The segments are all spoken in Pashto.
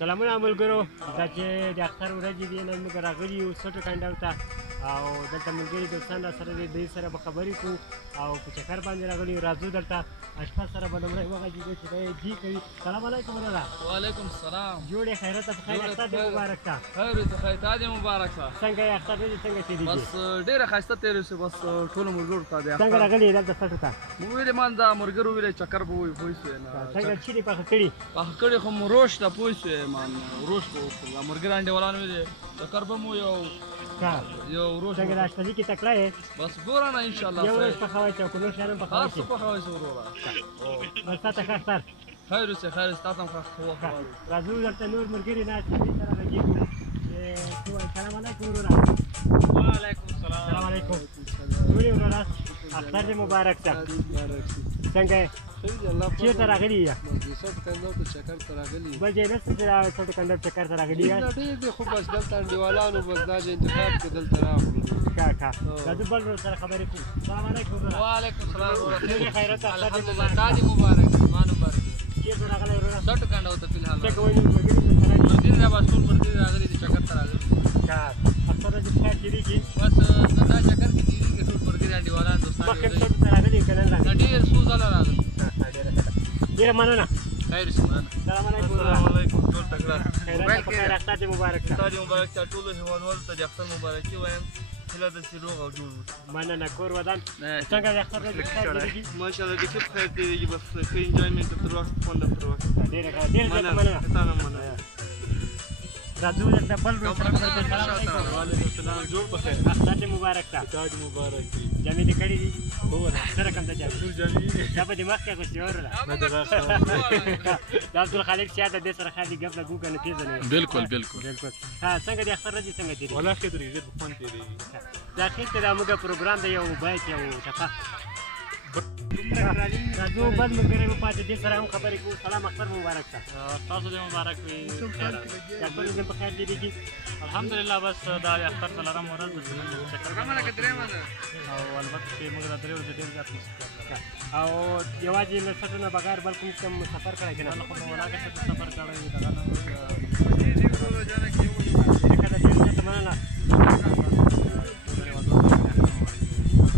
سلامونه ملګرو دا چې د اختر ورځې دي نن موږ راغلي یو سټو کنډو ته او دلته ملګري دوستان راسره دي دوی سره به خبرې کوو او په چکر باندې راغلي یو راځو دلته اشخاص سره به لومړی وغږېږو چې دی جي کوي سلام علیکم وروره وعلیکم السلام جوړ یې خیرت په خیر اختر دې مبارک شه خیر دې خیر دې مبارک شه څنګه یې اختر دې څنګه تېرېږي بس ډېره ښایسته تېرې شوې بس ټولو ملګرو ته دې څنګه راغلي یې دلته سټو ته ویلې مان دا ملګرو ویلې چکر به ووایي پوه شوې نه څنګه چیرې پخه کړي پخه کړې خو مو روش ته پوه شوې مان روش به وکړو ملګري انډیوالان ویلې چکر به مو یو روش څنګه د اشپزي کې تکړه یې بس ګوره نه انشاءالله یو ورځ پخوئ چې نور شیان هم پخوئ هر څه پخوئ چې وروره بس تا ته ښه اختر خیر اوسې خیر اوسې تا ته هم ښه اختر راځو دلته نور ملګري ناست دي دوی سره غږېږو څه وایي سلام علیکم وروره وعلیکم السلام سلام علیکم جوړې وروره اختر دې مبارک شه څنګه یې چېرته راغلي یې سټو کنډو ته چکر ته راغلي بل ځای نشته چې سټو کنډو چکر ته راغلي یاست ډېر دی خو بس دلته انډیوالانو بس دا چې انتخاب کې دلته راغلو ښه ښه راځو بل ورور سره خبرې کوو سلام علیکم وروره وعلیکم السلام ډېرې خیرت اختر دې الحمدلله مبارک دا دې مبارک ما مبارک چېرته راغلی وروره سټو کنډو ته فلحال څه کوئ نور ملګري درسره دي ملګري را بس ټول ملګري راغلي دي چکر ته راغلي ښه اختر دې په خیر تېرېږي بس دا چکر کې تېرېږي ټول ملګري انډیوالان دوستان مخکې سټو ته راغلي که نن راغلي ډېر څو ځله راغلي ډېره مننه خیر اوسې مننه سلام علیکم السلام علیکم ټول تکړه خیرات په خیر اختر دې مبارک شه تا دې مبارک شه ټولو هېوادوالو ته د اختر مبارکي وایم هیله ده چې روغ او جوړ اوسو مننه کور ودان څنګه د اختر ورځې په خیر تېرېږي ماشاءالله دې ښه په خیر تېرېږي بس ښه انجویمنټ تر وخت خوند تر وخت ډېره ښه ډېره زیاته مننه تا نه مننه راځو دلته بل ورور سره خبرې کوو. وعلیکم السلام جوړ په خیر اختر دې مبارک شه تا دې مبارک جامې دې کړې دي څه رقم ته جامې ټول جامې دا به دې مخکې اغوستې وروره دا عبدالخالق سیاد دې سره خالي ګپ لګو که نه پېژنې بالکل بالکل بالکل ها څنګه د اختر ورځې څنګه تېرېږي والله ښه تېرېږي ډېر په خوند تېرېږي د اخر کې دا موږ پروګرام دی یو بیک یو ټپه راځو بل ملګری مو پاتې دې سره هم خبرې کوو سلام اختر مبارک شه تاسو دې مبارک وي خیر د اختر ورځې په خیر تېرېږي الحمدلله بس دا د اختر څلورم ورځ ده چې موږ چکر او البته چې موږ دا درې ورځې ډېر زیات مسافر او یوازې له سټو نه بغیر بل کوم سفر کړی که نه خو په ولاکه څه سفر کړی دغه نه ډېر زیاته مننه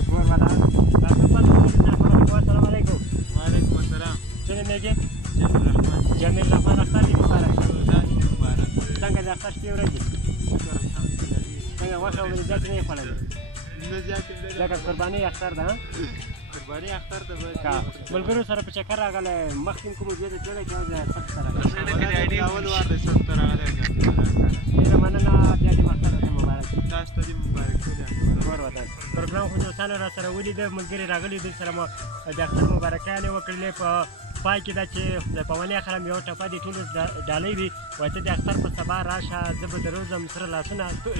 کور ودان راځو بل ملګري سره خبرې کوو السلام علیکم وعلیکم السلام څه نوم یې دی جمیل الرحمن جمیل الرحمن اختر دې مبارک مبارک څنګه د اختر شپې ورځې شکر الحمدلله څنګه غوښه او ملګري نه یې خوړلې نه زیاتې ځکه قربانۍ اختر ده قرباني اختر ته باید ملګرو سره په چکر راغلی مخکې کوم ځای ته تللی چې اوس سټ ته راغلی اول وار دی سټ ته راغلی ډېره مننه بیا دې اختر ورځې مبارک تاسو ته دې مبارک کور ودان پروګرام خو دوستانو را سره ولیده ملګري راغلي دوی سره مو د اختر مبارکیانې وکړلې په پای کې دا چې خدای پاماني اخرم یو ټپه دې ټولو ډالۍ وي وایي ته د اختر په سبا راشه زه به دروځم سره لاسونه تو